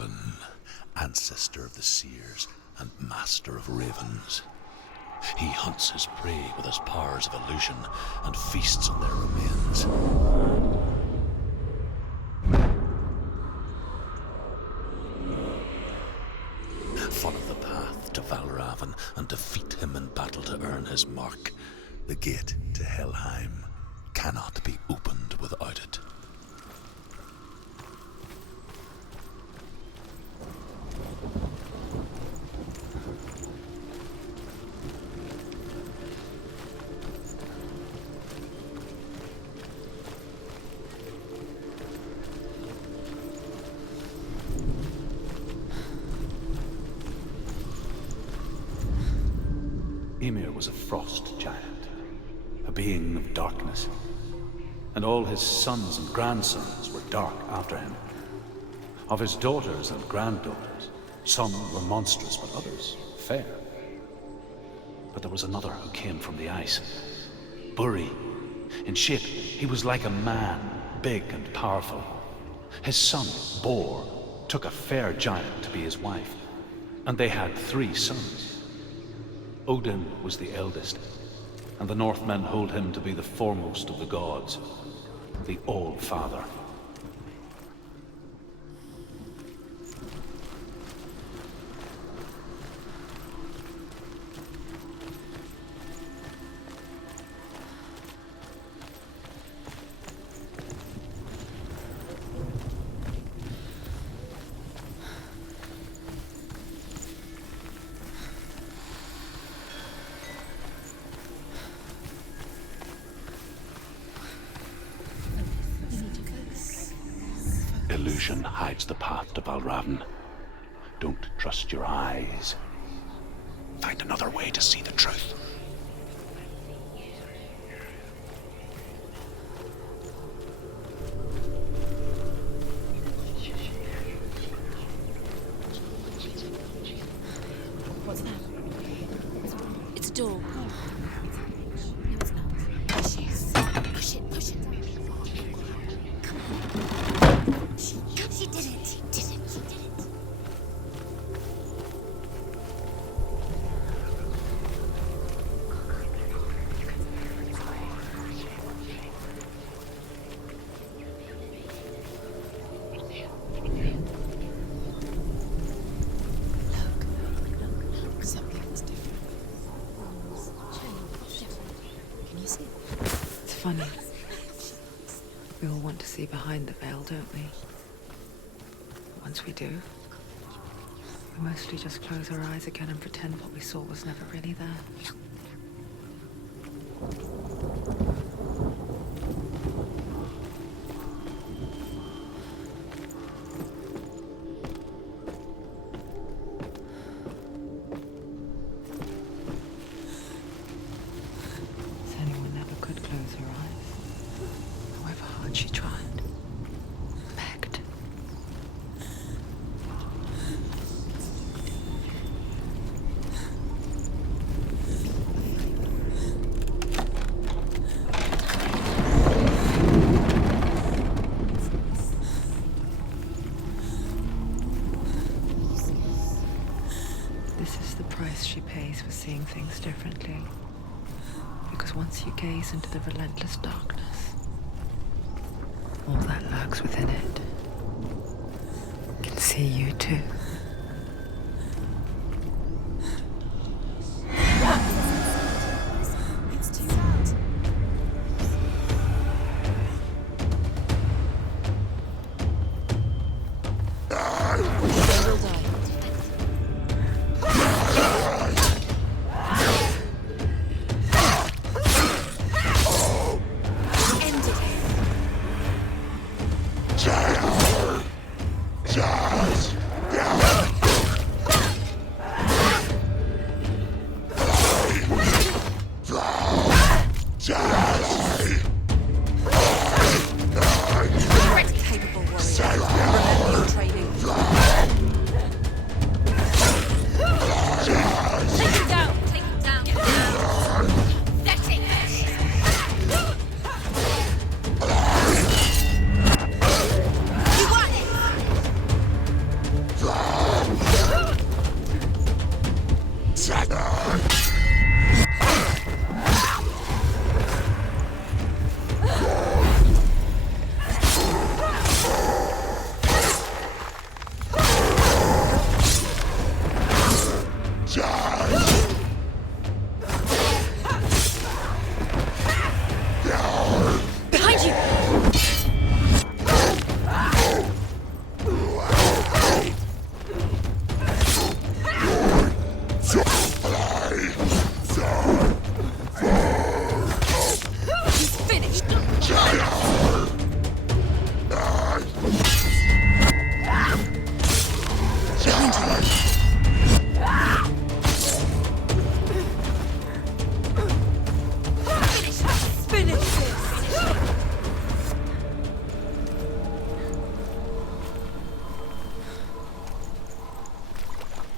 Valravn, ancestor of the seers and master of ravens. He hunts his prey with his powers of illusion and feasts on their remains. Follow the path to Valravn and defeat him in battle to earn his mark. The gate to Helheim cannot be opened without it. Ymir was a frost giant, a being of darkness, and all his sons and grandsons were dark after him. Of his daughters and granddaughters, some were monstrous, but others fair. But there was another who came from the ice. Buri. In shape, he was like a man, big and powerful. His son, Bor, took a fair giant to be his wife, and they had 3 sons. Odin was the eldest, and the Northmen hold him to be the foremost of the gods, the All-Father. Illusion hides the path to Valravn. Don't trust your eyes. Find another way to see the truth. What's that? It's a door. No, it's not. Push it. Push it. Push it. Come on. She did it. She did it. She did it. Look. Something's different. Can you see? It's funny. We all want to see behind the veil, don't we? Once we do, we mostly just close our eyes again and pretend what we saw was never really there. Senua never could close her eyes, however hard she tried. Begged. This is the price she pays for seeing things differently. Because once you gaze into the relentless darkness, all that lurks within it can see you too. It's too loud. They will die. Ended it.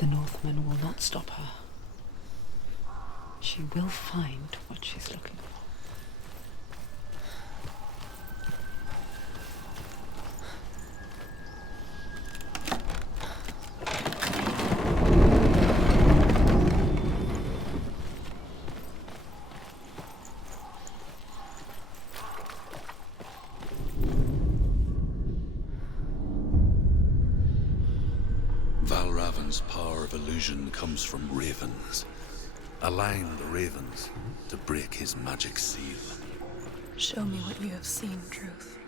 The Northmen will not stop her. She will find what she's looking for. Valravn's power of illusion comes from ravens. Align the ravens to break his magic seal. Show me what you have seen, Truth.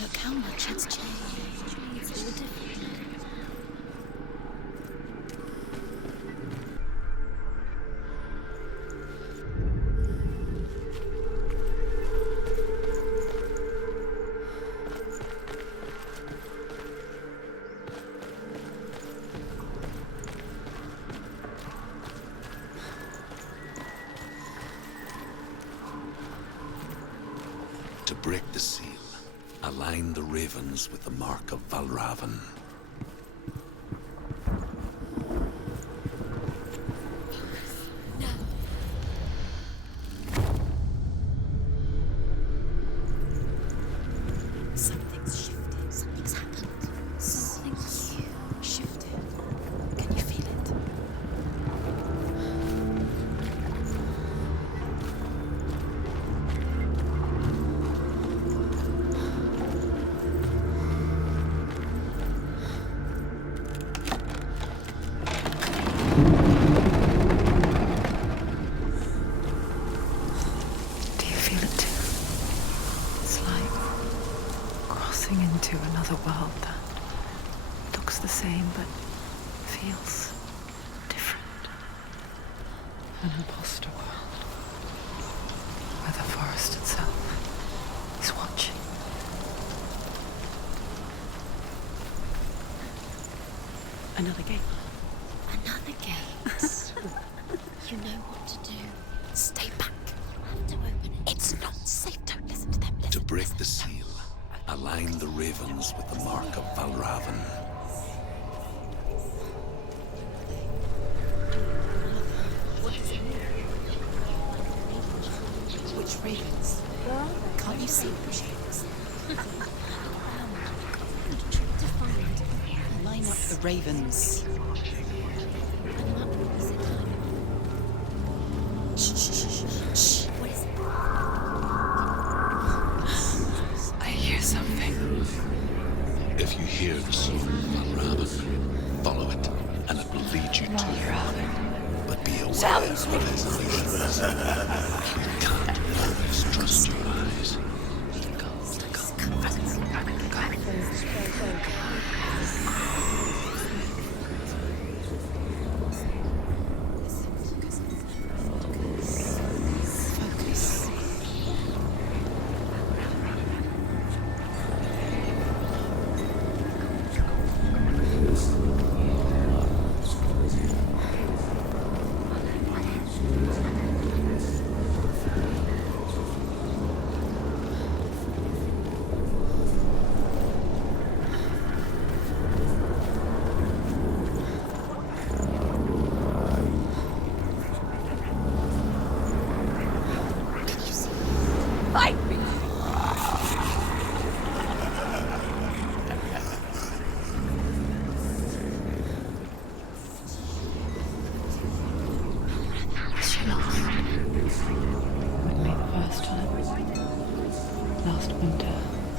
Look how much it's changed. It's all different. To break the seal, align the ravens with the mark of Valravn. Something's shifted. Something's happened. Something's shifted. Can you feel it? Do you feel it too? It's like crossing into another world that looks the same but feels different. An imposter world where the forest itself is watching. Another gate. Another gate. You know what to do. Stay back. You have to open it. It's not safe. Don't listen to them. To break the seal, align the ravens with the mark of Valravn. Which ravens? Can't you see which ravens? To find. Line up the ravens. And that will be the time. Shh, shh, shh, shh. What is it? I hear something. If you hear the soul of Valravn, follow it, and it will lead you to him. But be aware of his illusions. You can't always trust your eyes.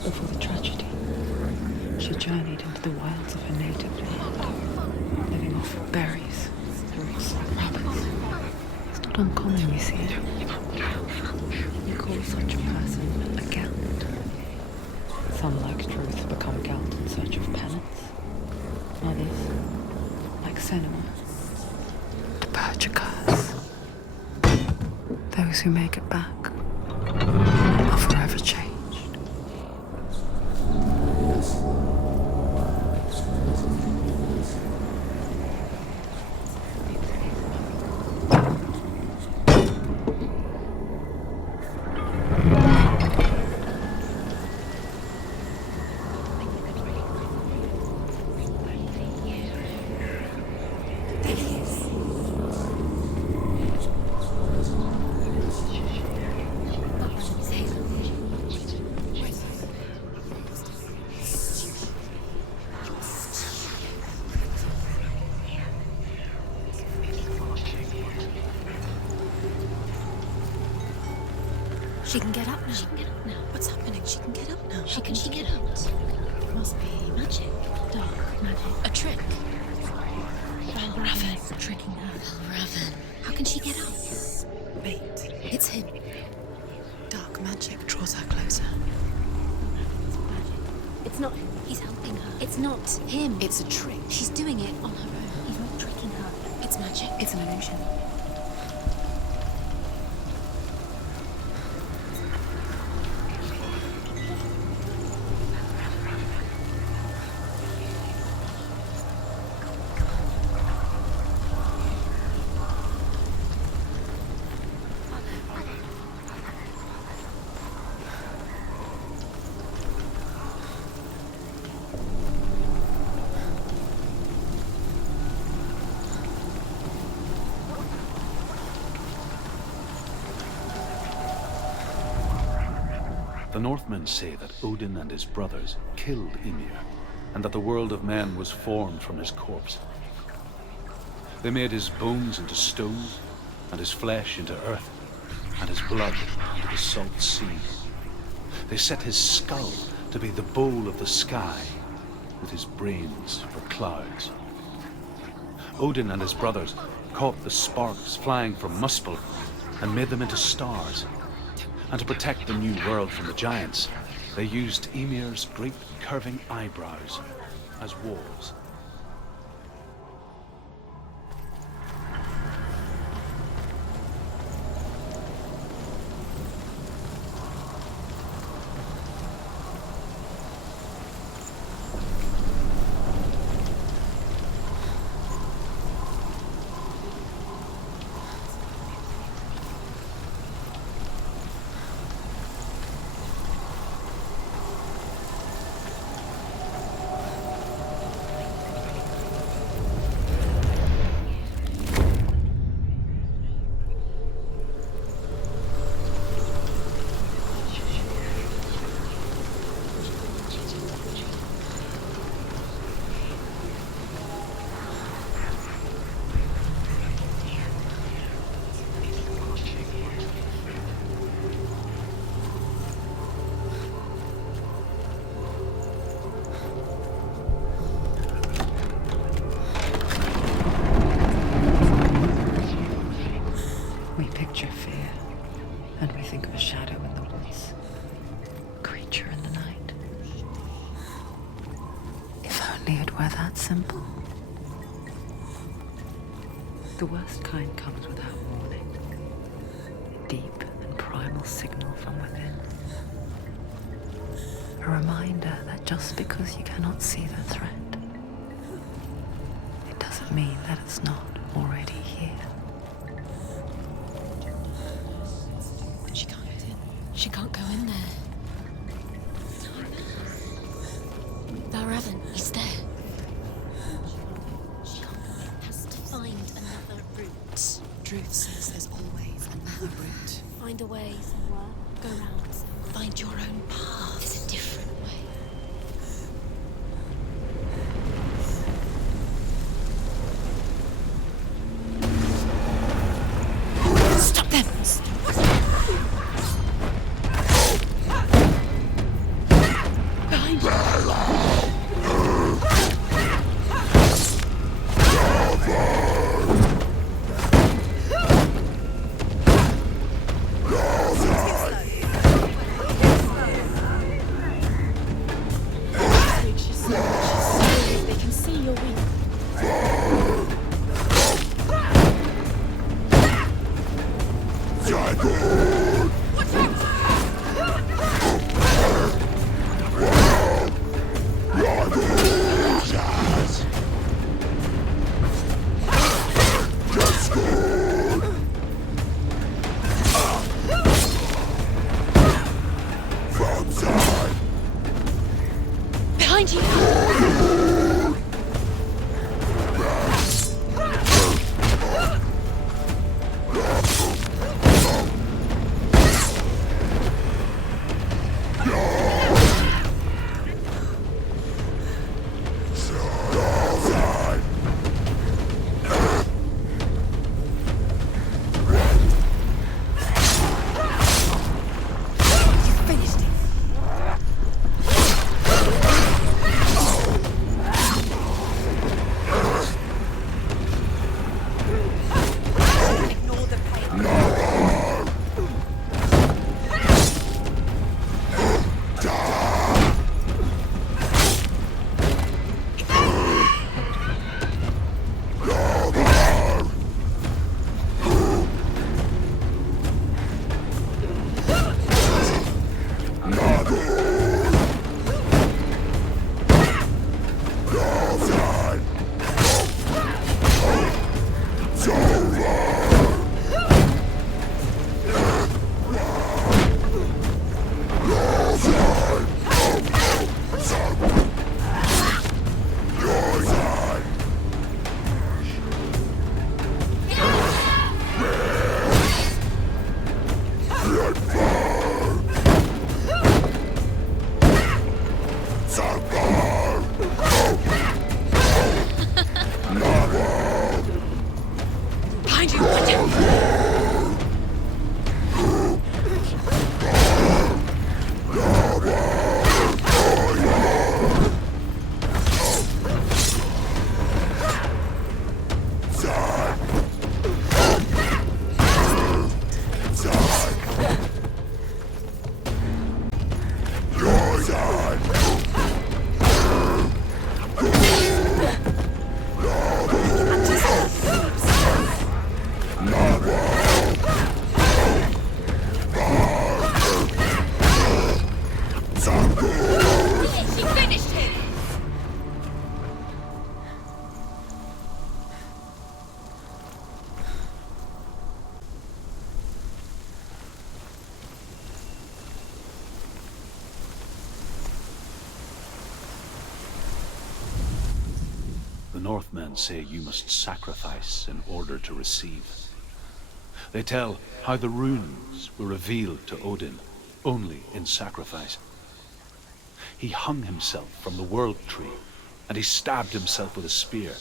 Before the tragedy, she journeyed into the wilds of her native land, living off berries, roots, and rabbits. It's not uncommon, you see. You call such a person a Gelt. Some, like Truth, become Gelt in search of penance. Others, like Senua, to purge a curse. Those who make it back are forever changed. She can get up now. She can get up now. What's happening? She can get up now. How can she get out? Must be magic. Dark magic. A trick. Valravn is tricking her. Valravn. How can she get out? Wait. It's him. Dark magic draws her closer. It's not. He's helping her. It's not him. It's a trick. She's doing it on her own. He's not tricking her. It's magic. It's an illusion. The Northmen say that Odin and his brothers killed Ymir, and that the world of men was formed from his corpse. They made his bones into stone, and his flesh into earth, and his blood into the salt sea. They set his skull to be the bowl of the sky, with his brains for clouds. Odin and his brothers caught the sparks flying from Muspel and made them into stars. And to protect the new world from the giants, they used Ymir's great curving eyebrows as walls. We picture fear, and we think of a shadow in the woods, a creature in the night. If only it were that simple. The worst kind comes without warning. A deep and primal signal from within. A reminder that just because you cannot see the threat, it doesn't mean that it's not already here. She can't get in. She can't go in there. Valravn, he's there. She has to find another route. Druth says there's always another route. Find a way somewhere. Go round somewhere. Find your own path. There's a different way. Stop them! Behind you! Northmen say you must sacrifice in order to receive. They tell how the runes were revealed to Odin only in sacrifice. He hung himself from the world tree, and he stabbed himself with a spear,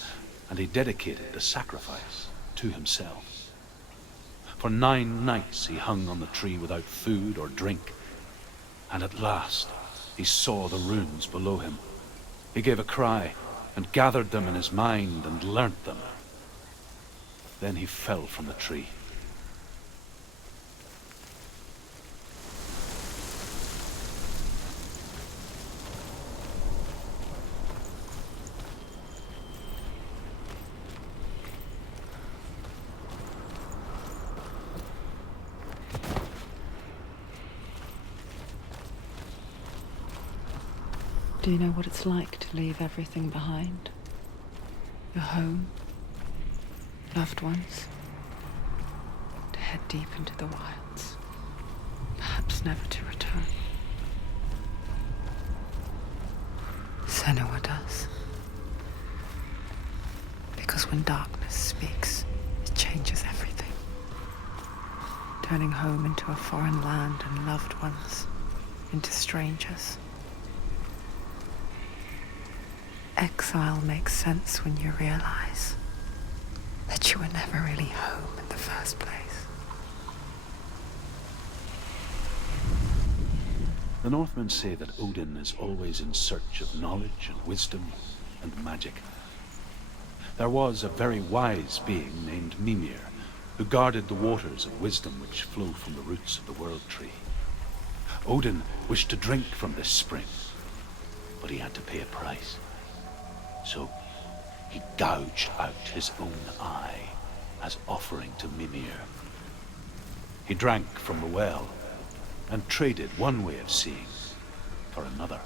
and he dedicated the sacrifice to himself. For 9 nights he hung on the tree without food or drink, and at last he saw the runes below him. He gave a cry, and gathered them in his mind and learnt them. Then he fell from the tree. Do you know what it's like to leave everything behind? Your home, loved ones, to head deep into the wilds, perhaps never to return. Senua does. Because when darkness speaks, it changes everything, turning home into a foreign land and loved ones into strangers. Exile makes sense when you realize that you were never really home in the first place. The Northmen say that Odin is always in search of knowledge and wisdom and magic. There was a very wise being named Mimir, who guarded the waters of wisdom which flow from the roots of the world tree. Odin wished to drink from this spring, but he had to pay a price. So he gouged out his own eye as offering to Mimir. He drank from the well and traded one way of seeing for another.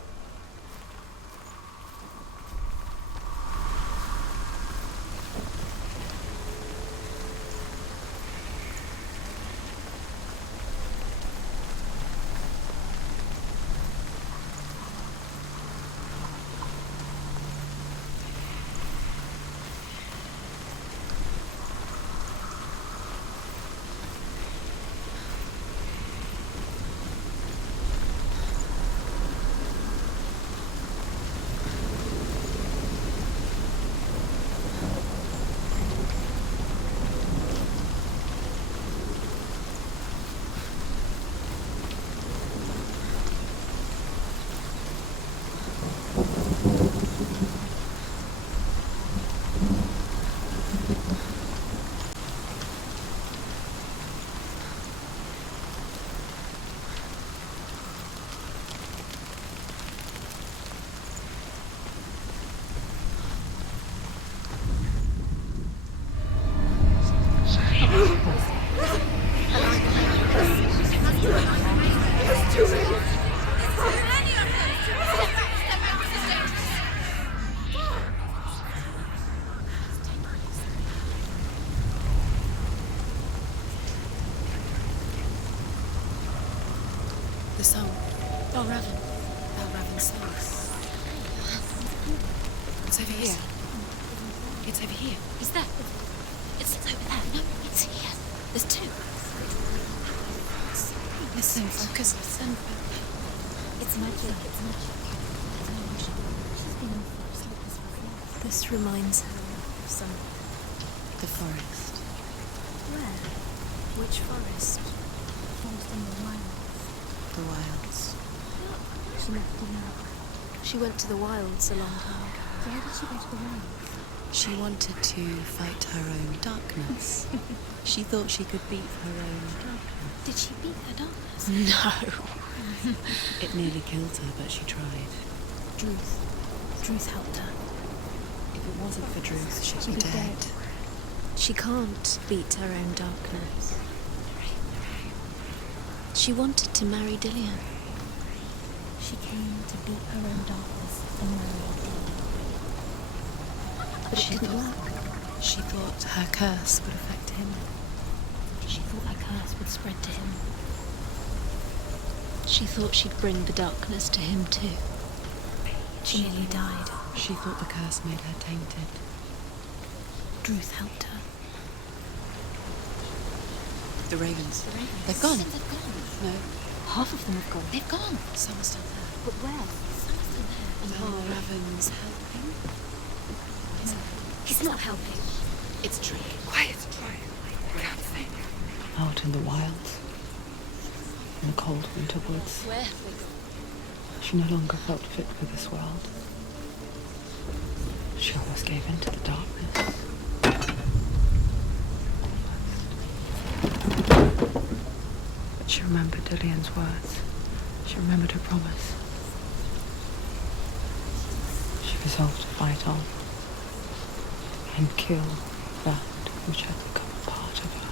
The soul. Valravn. Valravn's soul. It's over here. It's over here. Is that? It's over there. No, it's here. There's 2. Listen, focus. Listen. It's magic. It's magic. She's been in forest like this before. This reminds her of some... the forest. Where? Which forest? Forest in the wilds. The wilds. She left the wild. She went to the wilds a long time ago. Why did she go to the wilds? She wanted to fight her own darkness. She thought she could beat her own darkness. Did she beat her darkness? No. It nearly killed her, but she tried. Druth helped her. If it wasn't for Druth, she'd be dead. She can't beat her own darkness. She wanted to marry Dillian. She came to beat her own darkness and marry Dillian. But it didn't work. She thought her curse would affect him. She thought her curse would spread to him. She thought she'd bring the darkness to him too. She nearly died. She thought the curse made her tainted. Ruth helped her. The ravens. The ravens. They've gone. They've gone. No. Half of them have gone. They've gone. Some are still there. But where? Some are still there. And Valravn's helping. he's not helping. It's trick. Quiet. Can't think. Out in the wilds, in the cold winter woods, Where have they gone? she no longer felt fit for this world. She almost gave in to the darkness. But she remembered Dillian's words. She remembered her promise. She resolved to fight on and kill that which had become a part of her.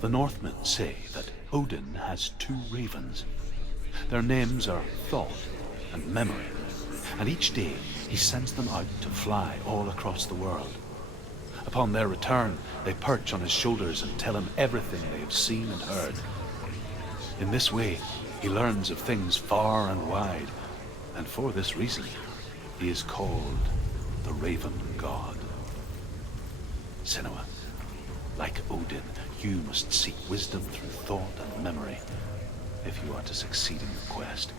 The Northmen say that Odin has 2 ravens. Their names are Thought and Memory, and each day he sends them out to fly all across the world. Upon their return, they perch on his shoulders and tell him everything they have seen and heard. In this way, he learns of things far and wide, and for this reason, he is called the Raven God. Senua, like Odin, you must seek wisdom through thought and memory if you are to succeed in your quest.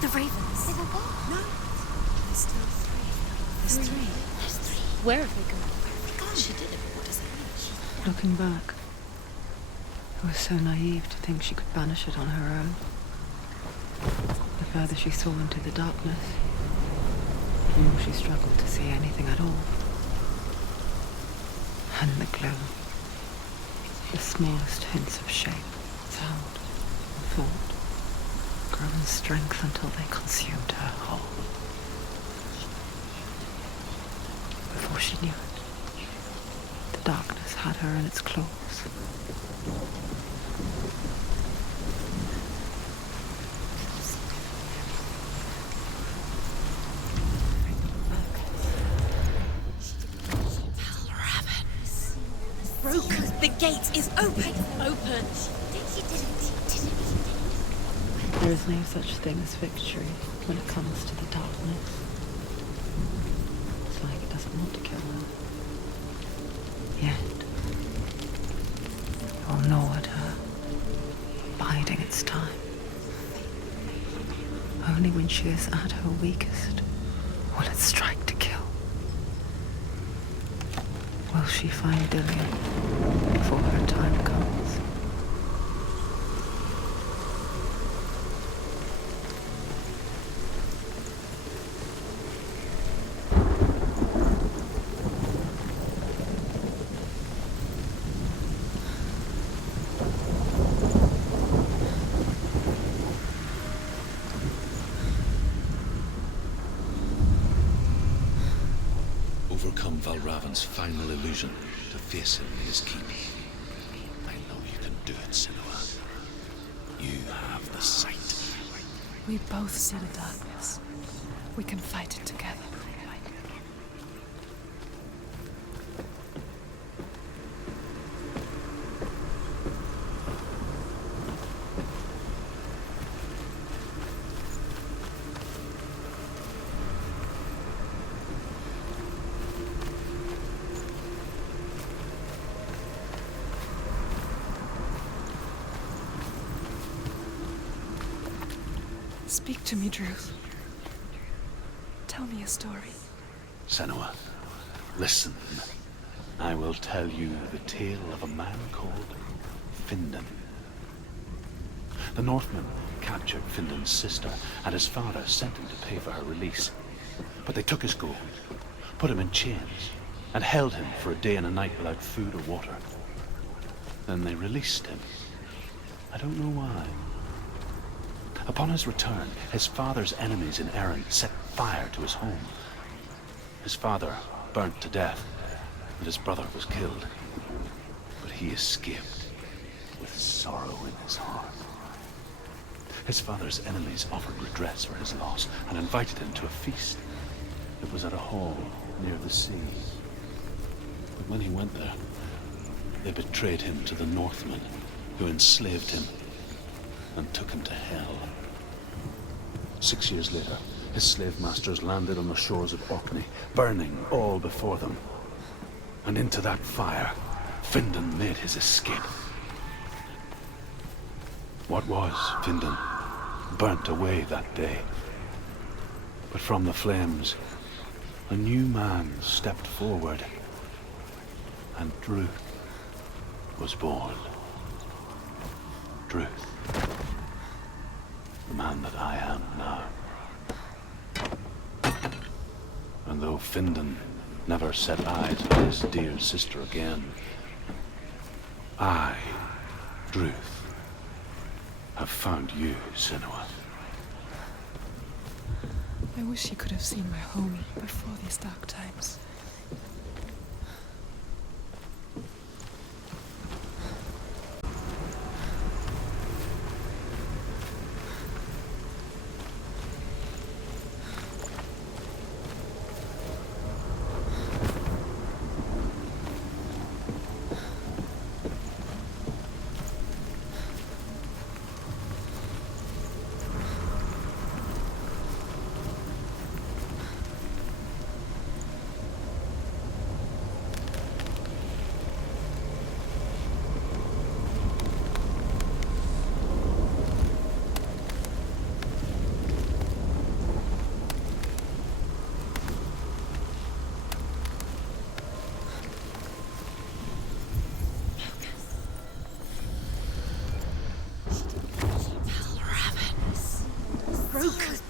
The ravens. They've all gone. No. There's still 3. There's 3. There's 3. Where have they gone? She did it, but what does that mean? Looking back, I was so naive to think she could banish it on her own. The further she saw into the darkness, the more she struggled to see anything at all. And the glow, the smallest hints of shape, sound, and thought, grow in strength until they consumed her whole. Before she knew it, the darkness had her in its claws. Valravn. Broken. The gate is open. Open. She did it. There is no such thing as victory when it comes to the darkness. It's like it doesn't want to kill her. Yet, will gnaw at her, biding its time. Only when she is at her weakest will it strike to kill. Will she find Dillion before her time comes? Overcome Valravn's final illusion to face him in his keep. I know you can do it, Senua. You have the sight. We both see the darkness. We can fight it together. Speak to me, Druth. Tell me a story. Senua, listen. I will tell you the tale of a man called Findan. The Northmen captured Findan's sister, and his father sent him to pay for her release. But they took his gold, put him in chains, and held him for a day and a night without food or water. Then they released him. I don't know why. Upon his return, his father's enemies in Erin set fire to his home. His father burnt to death, and his brother was killed. But he escaped with sorrow in his heart. His father's enemies offered redress for his loss and invited him to a feast. It was at a hall near the sea. But when he went there, they betrayed him to the Northmen, who enslaved him and took him to hell. 6 years later, his slave masters landed on the shores of Orkney, burning all before them. And into that fire, Findan made his escape. What was Findan burnt away that day. But from the flames, a new man stepped forward, and Druth was born. Druth. The man that I am now. And though Findan never set eyes on his dear sister again, I, Druth, have found you, Senua. I wish you could have seen my home before these dark times.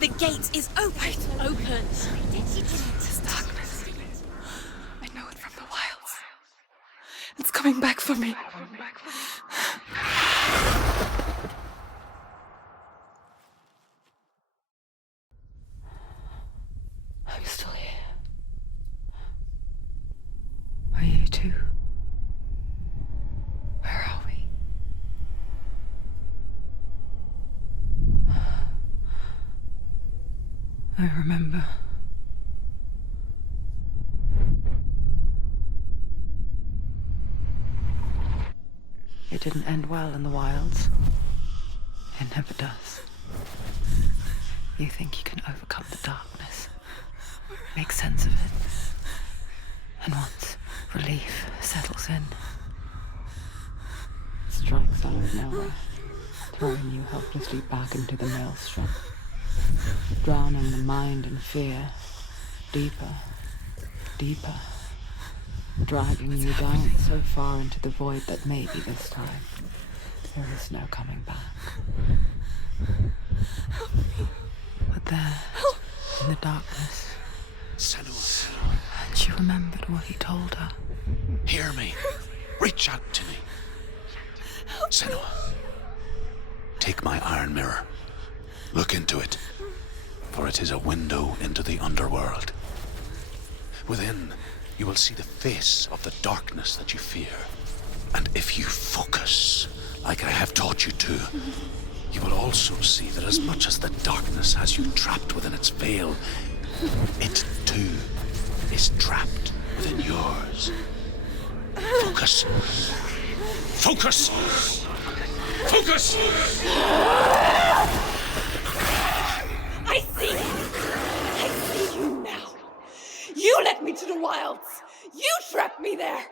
The gate is open. Open. This darkness. I know it from the wilds. It's coming back for me. I'm still here. Are you too? Where are we? I remember. It didn't end well in the wilds. It never does. You think you can overcome the darkness, make sense of it, and once relief settles in, strikes out of nowhere, throwing you helplessly back into the maelstrom, drowning the mind in fear, deeper, deeper, dragging you down so far into the void that maybe this time there is no coming back. But there, in the darkness, Senua, she remembered what he told her. hear me. Reach out to me. Senua, take my iron mirror. Look into it, for it is a window into the underworld. Within, you will see the face of the darkness that you fear. And if you focus, like I have taught you to, you will also see that as much as the darkness has you trapped within its veil, it too is trapped within yours. Focus. Focus! Focus! I see you! I see you now! You led me to the wilds! You trapped me there!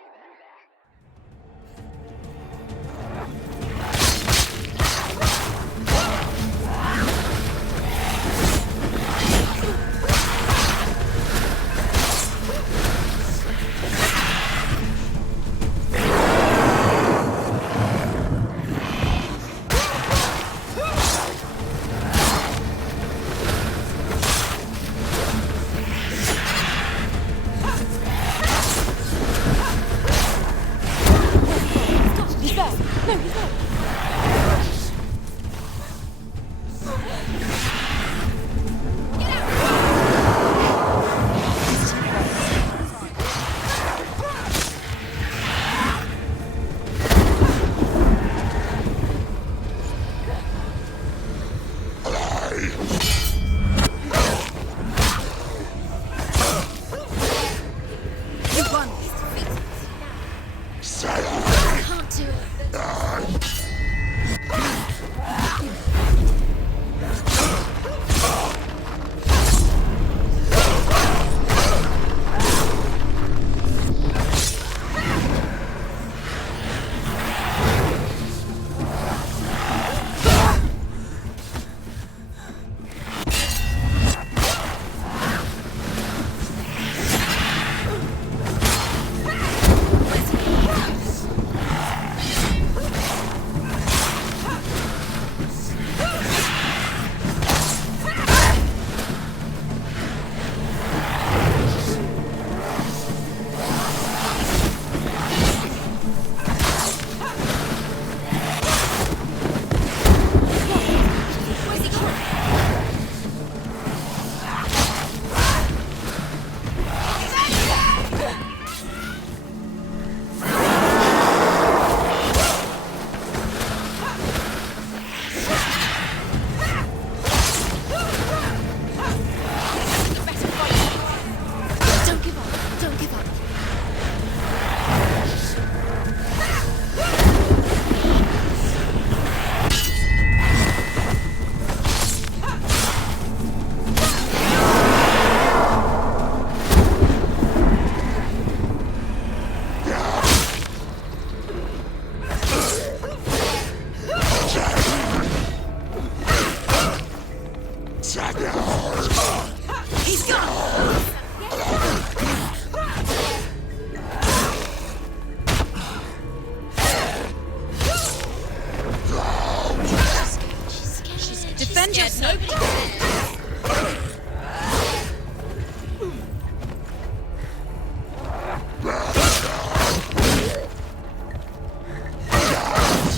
Defend yourself.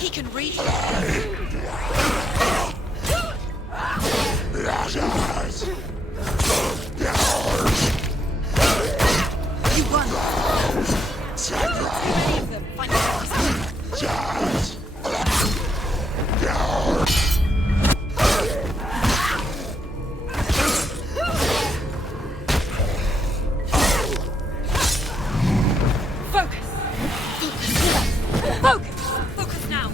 He can reach you. You won. Many of them find Focus now!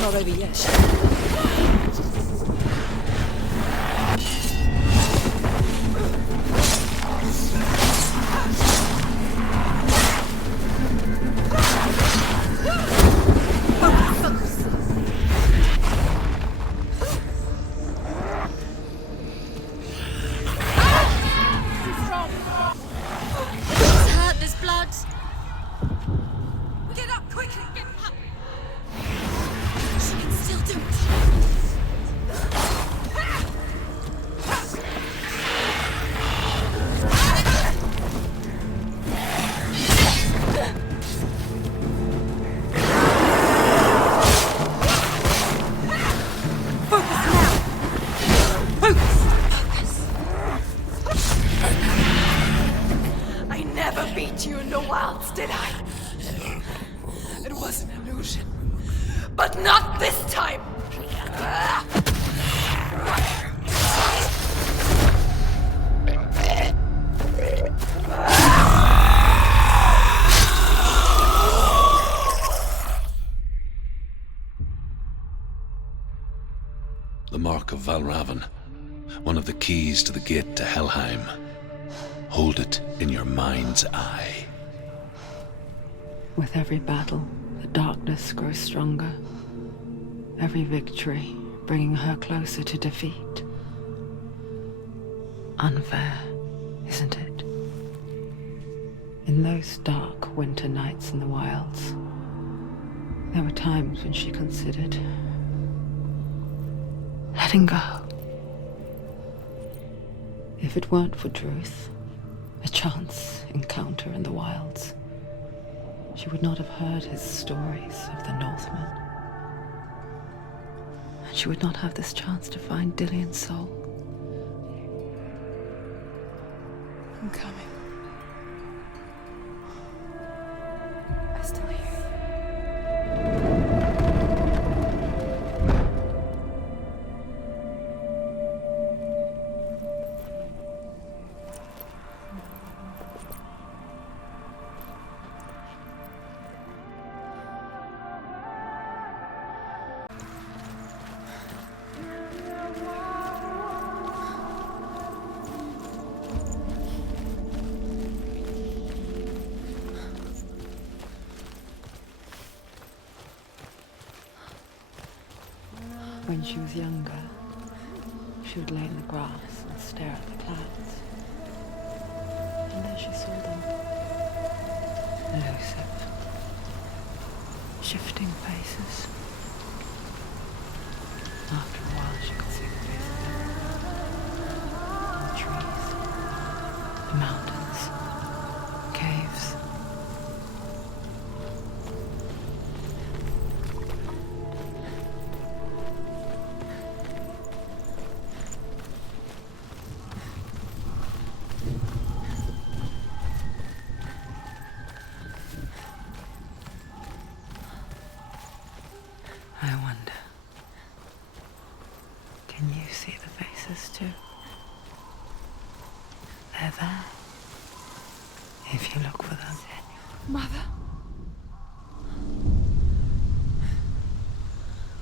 Not over yet. Not this time! The mark of Valravn, one of the keys to the gate to Helheim. Hold it in your mind's eye. With every battle, the darkness grows stronger. Every victory bringing her closer to defeat. Unfair, isn't it? In those dark winter nights in the wilds, there were times when she considered letting go. If it weren't for Druth, a chance encounter in the wilds, she would not have heard his stories of the Northmen. And she would not have this chance to find Dillion's soul. I'm coming. I still hear you. When she was younger, she would lay in the grass and stare at the clouds. And there she saw them. Elusive, shifting faces. After a while, she could see the faces everywhere. The trees, the mountains, caves. I wonder, can you see the faces too? They're there, if you look for them. Mother?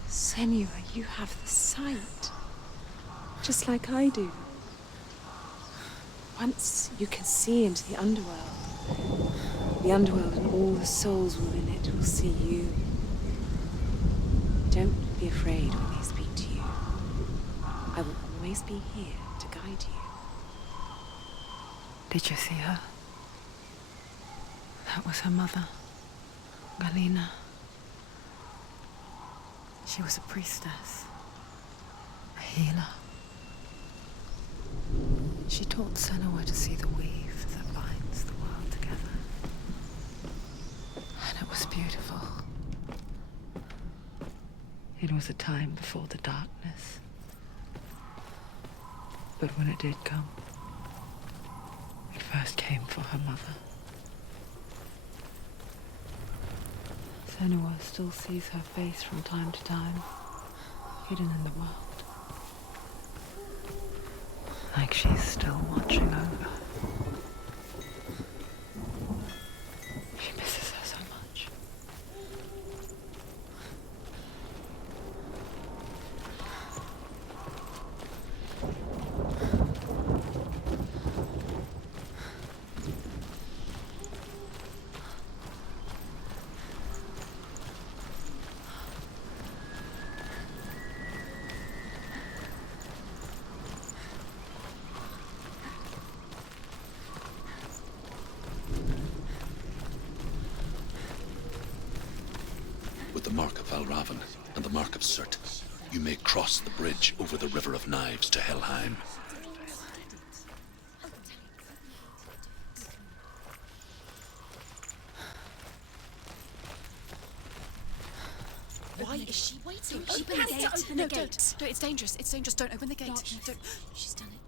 Senua, you have the sight. Just like I do. Once you can see into the underworld. The underworld and all the souls within it will see you. Don't be afraid when they speak to you. I will always be here to guide you. Did you see her? That was her mother, Galina. She was a priestess, a healer. She taught Senua to see the weave that binds the world together. And it was beautiful. It was a time before the darkness. But when it did come, it first came for her mother. Senua still sees her face from time to time, hidden in the world. Like she's still watching over. She misses her so much. With the mark of Valravn and the mark of Surt, you may cross the bridge over the River of Knives to Helheim. Why is she waiting? Open the has to gate. open No, the gate. don't. No, it's dangerous. It's dangerous. Don't open the gate. Darkness. Don't. She's done it.